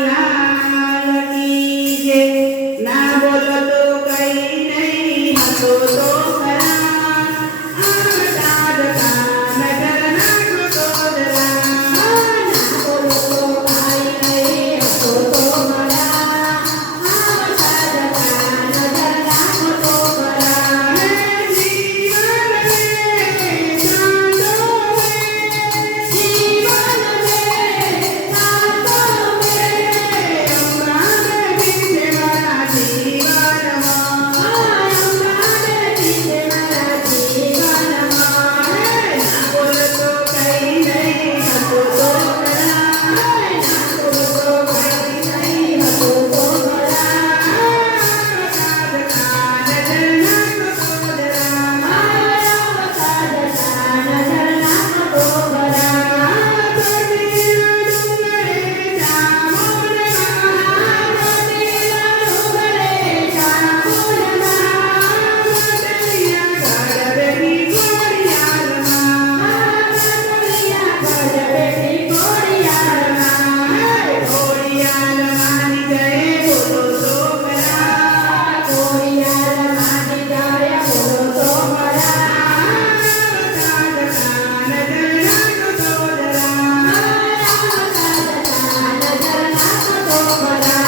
લાલ કી જય. ના બોલો તો કઈ નહીં હતો તો ખરા. આવતા જતા નજર નાખો તો જરા. ના બોલો તો કાંઈ નહીં હતો તો ખરા. આવતા જતા નજર નાખો તો ખરા. જીવન મે સાંતો મે. જીવન મે સાતો મે. અંબાને વિશે મારા જીવનમાં. અંબાને વિશે મારા જીવનમાં. ના બોલો તો કઈ નહીં હતો તો ખરા. ના બોલો તો કાંઈ નહીં હતો તો ખરા. આવતા જતા નજર નાખો તો જરા. આવતા જતા નજર નાખો તો ખરા. ચોટીલા ડુંગરે ચામુંડમાં. ચોટીલા ડુંગરે ચામુંડમાં. મોટલિયા ઘર બેઠી ઘોડિયારમાં. મોટલિયા ઘર બેઠી ઘોડિયારમાં. ઘોડિયાર માની જય બોલો તો ખરા. ઘોડિયાર માની જાય બોલો તો ખરા. આવતા જતા નજર નાખો તો જરા. આવતા જતા નજર નાખો તો ખરા.